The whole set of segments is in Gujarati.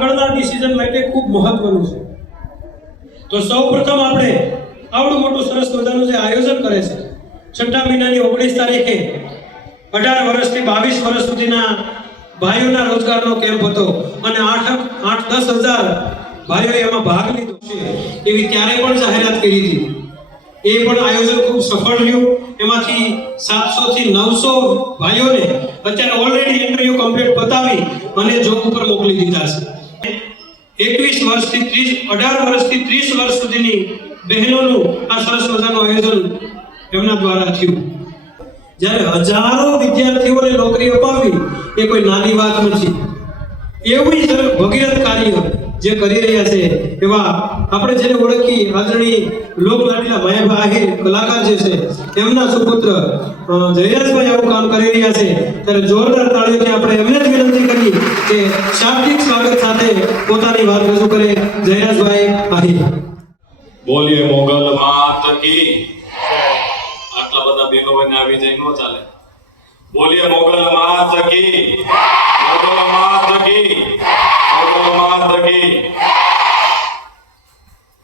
આગળના ડિસિઝન માટે ખૂબ મહત્વનું છે. તો સૌપ્રથમ આપણે આવડું મોટું સરસ મજાનું જે આયોજન કરે છે, 6 મહિનાની 19 તારીખે 18 વર્ષથી 22 વર્ષ સુધીના ભાઈઓના રોજગારનો કેમ્પ હતો અને 8-10 હજાર ભાઈઓએ એમાં ભાગ લીધો છે એવી ત્યારે પણ જાહેરાત કરી હતી. એ પણ આયોજન ખૂબ સફળ રહ્યું. એમાંથી 700 થી 900 ભાઈઓને અત્યારે ઓલરેડી ઇન્ટરવ્યુ કમ્પ્લીટ બતાવી અને જોબ ઉપર મોકલી દીધા છે. 21 વર્ષથી 18 વર્ષથી 30 વર્ષ સુધીની બહેનોનું આ સરસ મજાનું આયોજન એમના દ્વારા થયું. જ્યારે હજારો વિદ્યાર્થીઓને નોકરી અપાવવી એ કોઈ નાની વાત નથી. એવું જ ભગીરથ કાર્ય જે કરી રહ્યા છે એવા આપણે જેને ઓળખી આદરણીય લોકલાડીલા માયાભાઈ આહિર કલાકાર જે છે એમના સુપુત્ર જયરાજભાઈ આવું કામ કરી રહ્યા છે ત્યારે જોરદાર તાળીઓથી આપણે એમને જ વિનંતી કરી કે શાબ્દિક સ્વાગત સાથે પોતાની વાત રજૂ કરે જયરાજભાઈ આહિર. બોલીએ મોગલ માત કી. આટલા બધા બહેનો આવી જાય ન ચાલે. બોલીએ મોગલ માત કી. મોગલ માત કી. મોગલ માત કી.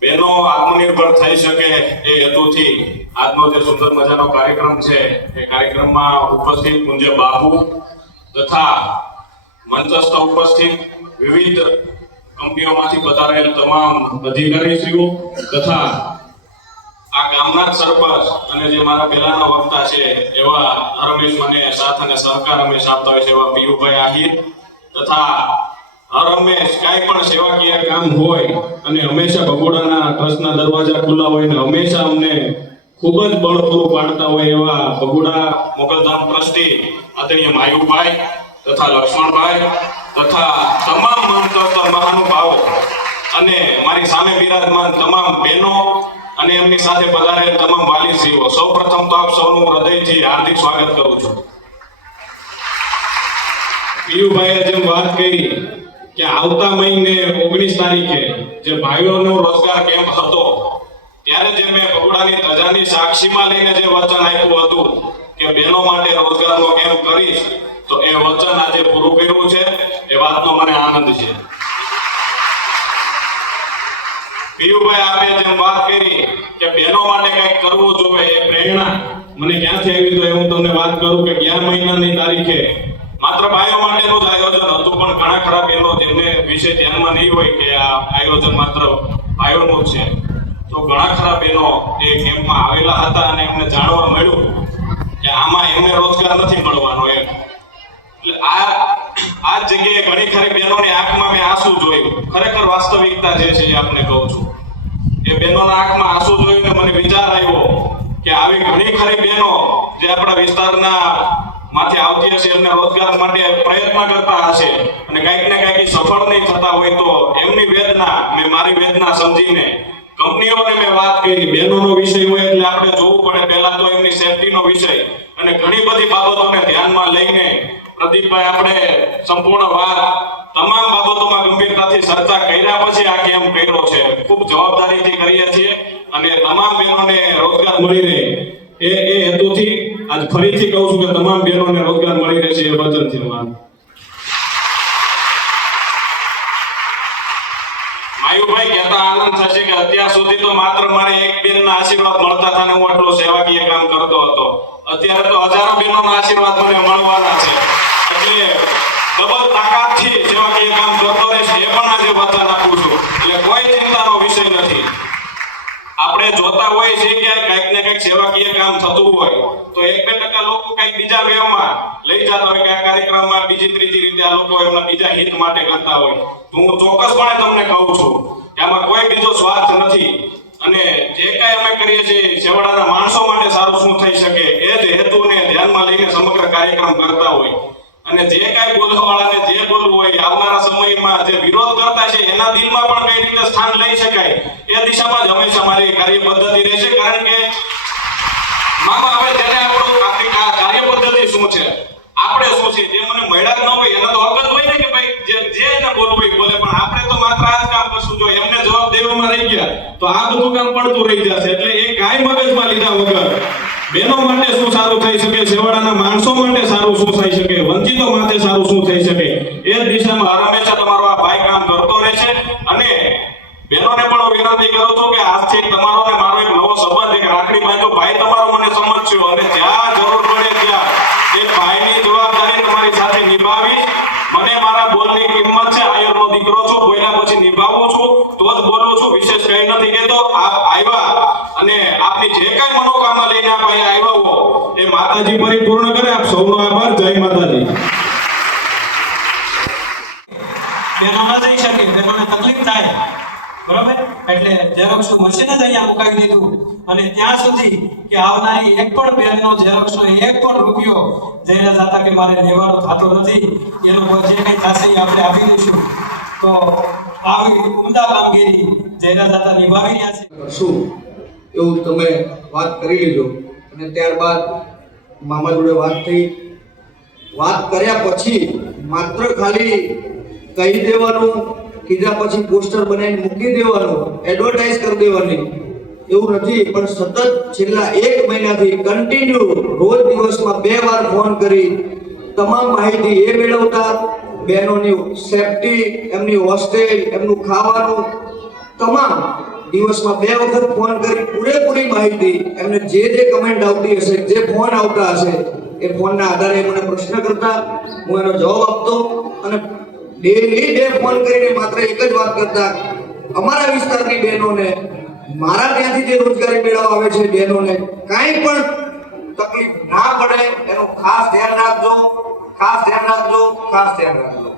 બહેનો આત્મનિર્ભર થઈ શકે એ હેતુથી આજનો જે સુંદર મજાનો કાર્યક્રમ છે એ કાર્યક્રમમાં ઉપસ્થિત પૂજ્ય બાપુ તથા મંચસ્થ ઉપસ્થિત વિવિધ કંપનીઓમાંથી પધારેલ તમામ અધિકારીશ્રીઓ તથા આ ગામના સરપંચ અને જે મારા પહેલાના વક્તા છે એવા હરમેશ મને સાથ અને સહકાર હંમેશા આપતા હોય છે એવા પીયુભાઈ આહિર તથા હરમેશ કાંઈ પણ સેવાકીય કામ હોય અને હંમેશા ભગોડાના ટ્રસ્ટના દરવાજા ખુલ્લા હોય અને હંમેશા અમને ખૂબ જ બળ પૂરું પાડતા હોય એવા ભગોડા મોગલધામ ટ્રસ્ટી આદરણીય માયુભાઈ તથા લક્ષ્મણભાઈ તથા તમામ મંચસ્થ મહાનુભાવો અને મારી સામે બિરાજમાન તમામ બહેનો અને એમની સાથે પધારેલ તમામ વાલીશ્રીઓ, સૌપ્રથમ તો આપ સૌનું હૃદયથી હાર્દિક સ્વાગત કરું છું. પીયુભાઈએ જેમ વાત કરી કે આવતા મહિને 19 તારીખે જે ભાઈઓનો રોજગાર કેમ્પ હતો ત્યારે જે મેં ભગોડાની ધજાની સાક્ષીમાં લઈને જે વચન આપ્યું હતું કે બહેનો માટે રોજગારનો કેમ્પ કરીશ, તો એ વચન આજે પૂરું કર્યું છે. એ વાતનો મને આનંદ છે. પીયુભાઈ આપે જેમ વાત કરી કે બહેનો માટે કંઈક કરવું જોઈએ એ પ્રેરણા મને ક્યાંથી આવી તો એ હું તમને વાત કરું કે 11 મહિનાની તારીખે માત્ર ભાઈઓ માટેનું જ આયોજન હતું, પણ ઘણા ખરા બહેનો જેમને વિશે ધ્યાનમાં નહીં હોય કે આ આયોજન માત્ર ભાઈઓનું જ છે, તો ઘણા ખરા બહેનો એ કેમ્પમાં આવેલા હતા અને એમને જાણવા મળ્યું કે આમાં એમને રોજગાર નથી મળવાનો એમ. એટલે આ જગ્યાએ ઘણી ખરી બહેનોની આંખમાં મેં આંસુ જોયું. ખરેખર વાસ્તવિકતા જે છે એ આપને કહું છું. એ બહેનોના આંખમાં આંસુ જોઈને મને વિચાર આવ્યો કે આવી ઘણી ખરી બહેનો જે આપણા વિસ્તારના માંથી આવતી હશે એમને રોજગાર માટે પ્રયત્ન કરતા હશે અને કંઈક ને કંઈક સફળ નહીં થતા હોય તો એમની વેદના મેં મારી વેદના સમજીને કંપનીઓને મેં વાત કરી. બહેનોનો વિષય હોય એટલે આપણે જોવું પડે પહેલા તો એમની સેફટીનો વિષય અને ઘણી બધી બાબતોને ધ્યાનમાં લઈને પ્રદીપભાઈ આપણે સંપૂર્ણ વાત તમામ બાબતોમાં ગંભીરતાથી ચર્ચા કર્યા પછી આ કેમ્પ કર્યો છે. ખૂબ જવાબદારીથી કરીએ છીએ અને તમામ બહેનોને રોજગાર મળી રહે એ હેતુથી આજ ફરીથી કહું છું કે તમામ બહેનોને રોજગાર મળી રહેશે એ વચનથી વાત. માયુભાઈ કહેતા આનંદ થશે કે અત્યાર સુધી તો માત્ર મારે એક બેનના આશીર્વાદ મળતા હતા ને હું આટલો સેવાકીય કામ કરતો હતો. અત્યારે તો હજારો બહેનોના આશીર્વાદ મને મળવાના છે એટલે ડબલ તાકાતથી સેવાકીય કામ કરતો રહીશ એ પણ આજે વચન આપું છું. એટલે કોઈ ચિંતાનો વિષય નથી. આપણે જોતા હોય છે કે કંઈક ને કંઈક સેવાકીય કામ થતું હોય તો 1-2% લોકો કંઈક બીજા વેવમાં લઈ જતા હોય કે આ કાર્યક્રમમાં બીજી ત્રીજી રીતે આ લોકો એમના બીજા હિત માટે કરતા હોય. તો હું ચોક્કસપણે તમને કહું છું કે આમાં કોઈ બીજો સ્વાર્થ નથી અને જે કાંઈ અમે કરીએ છીએ છેવાડાના માણસો માટે સારું શું થઈ શકે એ જ હેતુને ધ્યાનમાં લઈને સમગ્ર કાર્યક્રમ કરતા હોય અને જે કાંઈ બોલવાવાળાને જે બોલવું હોય આવનારા સમયમાં જે વિરોધ કરતા છે એના દિલમાં પણ કઈ રીતે સ્થાન લઈ શકાય એ દિશામાં જ હંમેશા મારી કાર્ય પદ્ધતિ રહેશે. કારણ કે મામા હવે જ્યારે આપણું કાર્ય પદ્ધતિ શું છે આપણે શું છે જે મને મળ્યા ન હોય એના તો હક જ હોય ને કે ભાઈ જે એને બોલવું હોય બોલે, પણ આપણે તો માત્ર આ જ કામ કરશું. જો એમને જવાબ દેવામાં રહી ગયા તો આ બધું કામ પડતું રહી જશે. એટલે એ કાંઈ મગજમાં લીધા વગર બહેનો માટે શું સારું થઈ શકે, છેવાડાના માણસો માટે સારું શું થઈ શકે, વંચિતો માટે સારું શું થઈ શકે એ દિશામાં હંમેશા તમારો આ ભાઈ કામ કરતો નો દીકરો છું, બોલ્યા પછી નિભાવું છું, તો જ બોલું છું, વિશેષ કઈ નથી કહેતો. આપ આવ્યા અને આપની જે કઈ મનોકામના લઈને આપ અહીંયા આવ્યા હો એ માતાજી પરિપૂર્ણ કરે. આપ સૌનો આભાર. જય માતાજી. બેનો ન જઈ શકે, બેનોને તકલીફ થાય, બરાબર, એટલે ઝેરોક્સનું મશીન જ અહીંયા મુકાવી દીધું. અને ત્યાં સુધી કે આવનારી એક પણ બેનનો ઝેરોક્સનો એક પણ રૂપિયો જઈને જાતા કે મારે લેવાનો થતો નથી, એ લોકો જે કંઈ થશે એ આપણે આપી દઈશું. તો આવી ઉમદા કામગીરી જઈને જાતા નિભાવી રહ્યા છે. શું એવું તમે વાત કરી લીધો અને ત્યારબાદ મામા જોડે વાત થઈ. વાત કર્યા પછી માત્ર ખાલી કહી દેવાનું, કીધા પછી પોસ્ટર બનાવીને મૂકી દેવાનું, એડવર્ટાઇઝ કરી દેવાની, એવું નથી. પણ સતત છેલ્લા 1 મહિનાથી કન્ટિન્યુ રોજ દિવસમાં 2 વાર ફોન કરી તમામ માહિતી એ મેળવતા. બહેનોની સેફટી, એમની હોસ્ટેલ, એમનું ખાવાનું, તમામ દિવસમાં 2 વખત ફોન કરી પૂરેપૂરી માહિતી, એમને જે કમેન્ટ આવતી હશે, જે ફોન આવતા હશે, એ ફોનના આધારે મને પ્રશ્ન કરતા, હું એનો જવાબ આપતો. અને ડેલી 2 ફોન કરીને માત્ર એક જ વાત કરતા, અમારા વિસ્તારની બહેનોને, મારા ત્યાંથી જે રોજગારી મેળવવા આવે છે બહેનોને કાંઈ પણ તકલીફ ના પડે એનું ખાસ ધ્યાન રાખજો, ખાસ ધ્યાન રાખજો, ખાસ ધ્યાન રાખજો.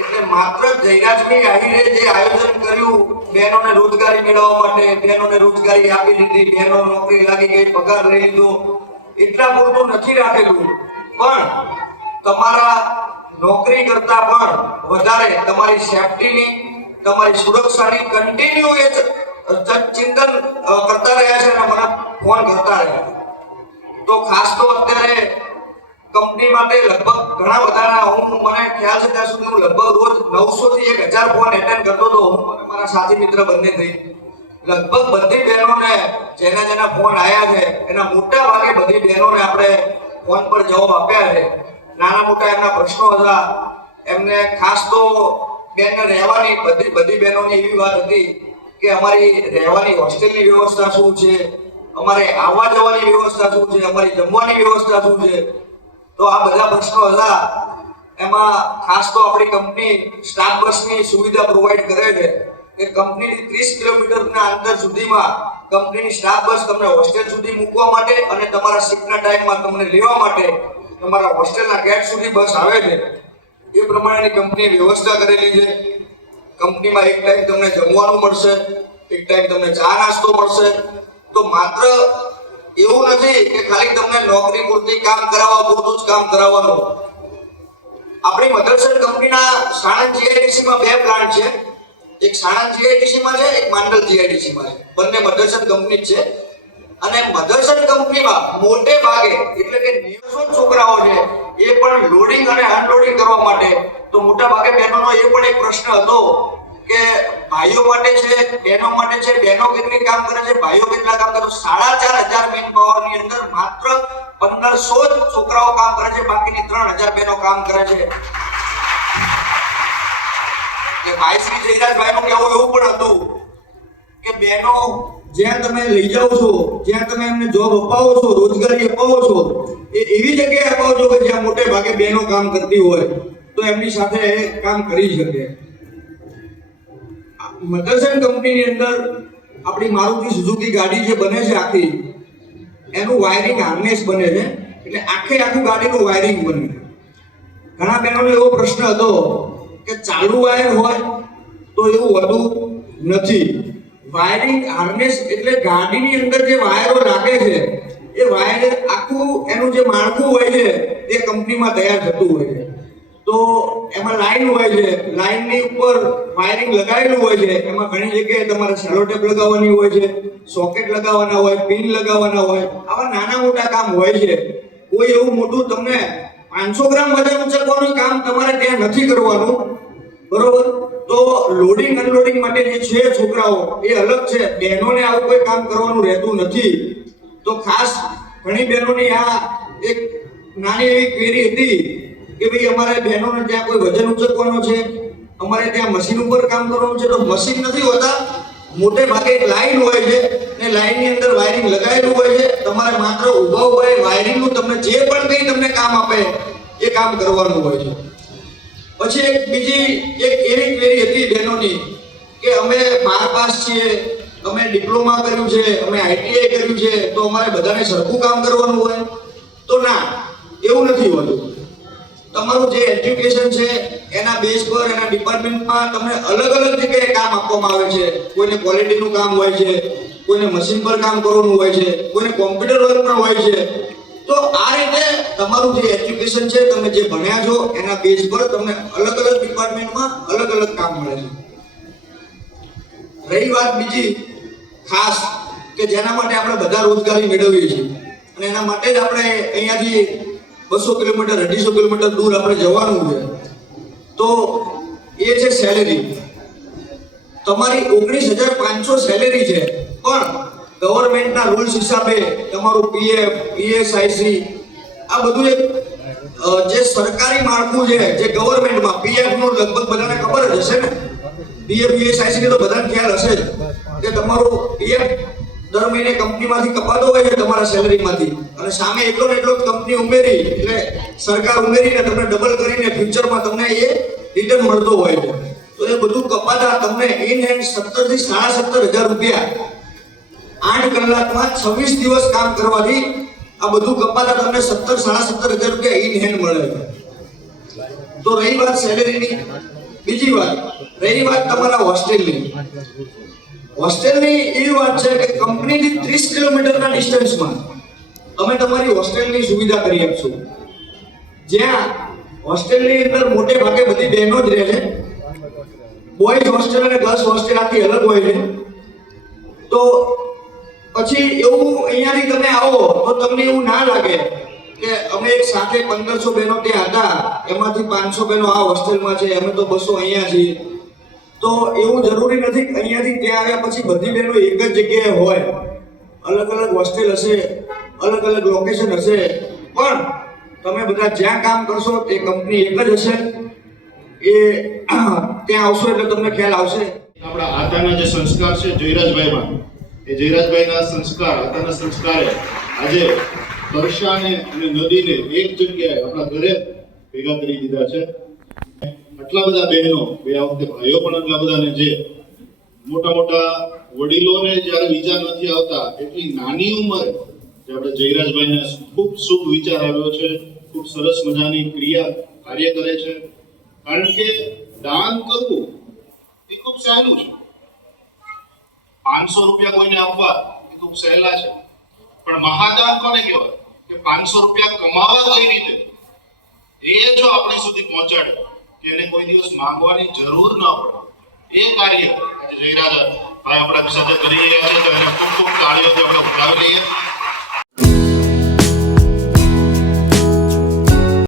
એટલે માત્ર જયરાજભાઈ આહિરે જે આયોજન કર્યું બહેનોને રોજગારી મેળવવા માટે, બહેનોને રોજગારી આપી દીધી, બહેનો નોકરી લાગી ગઈ, પગાર લઈ લીધો, એટલા પૂરતું નથી રાખેલું. પણ તમારા નોકરી કરતા પણ વધારે તમારી સેફટીની, તમારી સુરક્ષાની કન્ટિન્યુ એ ચિંતન કરતા રહ્યા છે અને મને ફોન કરતા રહ્યા. તો ખાસ તો અત્યારે કંપની માટે લગભગ ઘણા બધાના, મને ખ્યાલ છે ત્યાં સુધી હું લગભગ રોજ 900 થી 1000 ફોન એટેન્ડ કરતો હતો, હું અને મારા સાથી મિત્ર બંને થઈ. લગભગ બધી બહેનોને જેના ફોન આવ્યા છે એના મોટા ભાગે બધી બહેનોને આપણે ફોન પર જવાબ આપ્યા છે. નાના મોટા એમના પ્રશ્નો હતા. એમને ખાસ તો બેનને રહેવાની બધી બહેનોની એવી વાત હતી કે અમારી રહેવાની હોસ્ટેલની વ્યવસ્થા શું છે, અમારે આવવા જવાની વ્યવસ્થા શું છે, અમારી જમવાની વ્યવસ્થા શું છે. તો આ બધા પ્રશ્નો હતા. એમાં ખાસ તો આપણી કંપની સ્ટાફ બસની સુવિધા પ્રોવાઈડ કરે છે કે કંપનીની 30 કિલોમીટરના અંતર સુધીમાં કંપનીની સ્ટાફ બસ તમને હોસ્ટેલ સુધી મૂકવા માટે અને તમારા શિફ્ટના ટાઈમમાં તમને લેવા માટે તમારા હોસ્ટેલના ગેટ સુધી બસ આવે છે. એ પ્રમાણેની કંપનીએ વ્યવસ્થા કરેલી છે. કંપનીમાં એક ટાઈમ તમને જમવાનું મળશે, એક ટાઈમ તમને ચા નાસ્તો મળશે. તો માત્ર એવું નથી કે ખાલી તમને નોકરી પૂરતી કામ કરાવવા પૂરતું જ કામ કરાવવાનું. આપણી મધરસન કંપનીના સાણંદ જીઆઈડીસીમાં 2 પ્લાન્ટ છે. એક સાણંદ જીઆઈડીસીમાં છે, એક માંડલ જીઆઈડીસીમાં છે. બંને મધરસન કંપની જ છે. અને મધરસન કંપનીમાં મોટે ભાગે એટલે કે 900 છોકરાઓ છે, એ પણ લોડિંગ અને અનલોડિંગ કરવા માટે. તો મોટા ભાગે બહેનોનો એ પણ એક પ્રશ્ન હતો કે ભાઈઓ માટે છે, બહેનો માટે છે, બહેનો કેટલી કામ કરે છે, ભાઈઓ કેટલા કામ કરે છે. 4500 મેન પાવરની અંદર માત્ર 1500 જ છોકરાઓ કામ કરે છે, બાકીની 3000 બહેનો કામ કરે છે. કે ભાઈ શ્રી જયરાજભાઈનું કહેવું એવું પણ હતું કે બહેનો જ્યાં તમે લઈ જાઓ છો, જ્યાં તમે એમને જોબ અપાવો છો, રોજગારી અપાવો છો, એ એવી જગ્યાએ અપાવો છો કે જ્યાં મોટે ભાગે બહેનો કામ કરતી હોય તો એમની સાથે કામ કરી શકે. મધરસન કંપનીની અંદર આપણી મારુતિ સુઝુકી ગાડી જે બને છે આખી, એનું વાયરિંગ હાર્નેસ બને છે. એટલે આખું ગાડીનું વાયરિંગ બને. ઘણા બહેનોનો એવો પ્રશ્ન હતો કે ચાલુ વાયર હોય તો એવું હોતું નથી. વાયરિંગ હાર્નેસ એટલે ગાડીની અંદર જે વાયરો લાગે છે એ વાયર આખું એનું જે માળખું હોય છે એ કંપનીમાં તૈયાર થતું હોય છે. તો એમાં લાઈન હોય છે, લાઈનની ઉપર વાયરિંગ લગાવેલું હોય છે. એમાં ઘણી જગ્યાએ તમારે સેલો ટેપ લગાવવાની હોય છે, સોકેટ લગાવવાના હોય, પિન લગાવવાના હોય. આવા નાના મોટા કામ હોય છે. કોઈ એવું મોટું તમને 500 ગ્રામ વજન ઉંચકવાનું કામ તમારે ત્યાં નથી કરવાનું, બરોબર. તો લોડિંગ અનલોડિંગ માટે જે છે છોકરાઓ એ અલગ છે. બહેનોને આવું કોઈ કામ કરવાનું રહેતું નથી. તો ખાસ ઘણી બહેનોની આ એક નાની એવી ક્વેરી હતી કે ભાઈ અમારે બહેનોને ત્યાં કોઈ વજન ઉંચકવાનો છે, અમારે ત્યાં મશીન ઉપર કામ કરવાનું છે. તો મશીન નથી હોતા, મોટે ભાગે એક લાઈન હોય છે ને લાઈનની અંદર વાયરિંગ લગાવેલું હોય છે. તમારે માત્ર ઊભા વાયરિંગનું તમને જે પણ કંઈ તમને કામ આપે એ કામ કરવાનું હોય છે. પછી એક બીજી એક એવી ક્વેરી હતી બહેનોની કે અમે 12 પાસ છીએ, અમે ડિપ્લોમા કર્યું છે, અમે આઈટીઆઈ કર્યું છે, તો અમારે બધાને સરખું કામ કરવાનું હોય? તો ના, એવું નથી હોતું. તમારું જે એજ્યુકેશન છે એના બેઝ પર એના ડિપાર્ટમેન્ટમાં તમને અલગ અલગ જગ્યાએ કામ આપવામાં આવે છે. કોઈને ક્વોલિટીનું કામ હોય છે, કોઈને મશીન પર કામ કરવાનું હોય છે, કોઈને કોમ્પ્યુટર વર્ક પર હોય છે. તો આ રીતે તમારું જે એજ્યુકેશન છે, તમે જે ભણ્યા છો એના બેઝ પર તમને અલગ અલગ ડિપાર્ટમેન્ટમાં અલગ અલગ કામ મળે છે. રહી વાત બીજી ખાસ કે જેના માટે આપણે બધા રોજગારી મેળવીએ છીએ અને એના માટે જ આપણે અહીંયાથી 200 કિલોમીટર 250 કિલોમીટર દૂર આપણે જવાનું છે, તો એ છે સેલેરી. તમારી 19,500 સેલેરી છે, પણ ગવર્મેન્ટના રૂલ્સ હિસાબે તમારું પીએફ, ઈએસઆઈસી આ બધું એક જે સરકારી માળખું છે, જે ગવર્મેન્ટમાં પીએફ નું લગભગ બધાને ખબર જ હશે ને, પીએફ ઈએસઆઈસી તો બધાને ખ્યાલ હશે જ કે તમારું પીએફ દર મહિને કંપનીમાંથી કપાતો હોય છે તમારા સેલેરીમાંથી, અને સામે એટલો ને એટલો કંપની ઉમેરી એટલે સરકાર ઉમેરીને તમને ડબલ કરીને ફ્યુચરમાં તમને એ રિટર્ન મળતો હોય છે. તો એ બધું કપાતા તમને ઇન હેન્ડ 17 થી 17,500 રૂપિયા 8 કલાકમાં 26 દિવસ કામ કરવાથી આ બધું કપાતા તમને 17,500 રૂપિયા ઇન હેન્ડ મળે છે. તો રહી વાત સેલેરીની. બીજી વાત રહી વાત તમારા હોસ્ટેલની. હોસ્ટેલની એવી વાત છે કે કંપનીથી 30 કિલોમીટરના ડિસ્ટન્સમાં અમે તમારી હોસ્ટેલની સુવિધા કરી આપશું, જ્યાં હોસ્ટેલની અંદર મોટે ભાગે બધી બહેનો જ રહે છે. બોયઝ હોસ્ટેલ અને ગર્લ્સ હોસ્ટેલ આખી અલગ હોય છે. તો પછી એવું અહીંયાથી તમે આવો તો તમને એવું ના લાગે કે અમે એક સાથે 1500 બહેનો ત્યાં હતા, એમાંથી 500 બહેનો આ હોસ્ટેલમાં છે, અમે તો 200 અહીંયા છીએ. તો એવું જરૂરી નથી કે અહીંયાથી ત્યાં આવ્યા પછી બધી બહેનો એક જ જગ્યાએ હોય. અલગ અલગ હોસ્ટેલ હશે, અલગ અલગ લોકેશન હશે, પણ તમે બધા જ્યાં કામ કરશો તે કંપની એક જ હશે. એ ત્યાં આવશો એટલે તમને ખ્યાલ આવશે. આપણા આતાના જે સંસ્કાર છે જયરાજભાઈમાં, એ જયરાજભાઈના સંસ્કાર, આતાના સંસ્કારે આજે વર્ષાને અને નદીને એક જગ્યાએ આપણા ઘરે ભેગા કરી દીધા છે. આટલા બધા બહેનો, બે આ વખતે ભાઈઓ પણ આટલા બધાને, જે મોટા મોટા વડીલોને જ્યારે વિચાર નથી આવતા એટલી નાની ઉંમરે જે આપણે જયરાજભાઈને ખૂબ શુભ વિચાર આવ્યો છે, ખૂબ સરસ મજાની ક્રિયા કાર્ય કરે છે. કારણ કે દાન કરવું એ ખૂબ સહેલું છે. 500 રૂપિયા કોઈને આપવા એ ખૂબ સહેલા છે, પણ મહાદાન કોને કહેવાય કે 500 રૂપિયા કમાવા કઈ રીતે એ જો આપણી સુધી પહોંચાડે કે એને કોઈ દિવસ માંગવાની જરૂર ન પડે, એ કાર્ય આજે જયરાજ ભાઈ આપણા સાથે કરી રહ્યા છે. તો એને ખૂબ ખૂબ તાળીઓથી આપણે વધાવી લઈએ.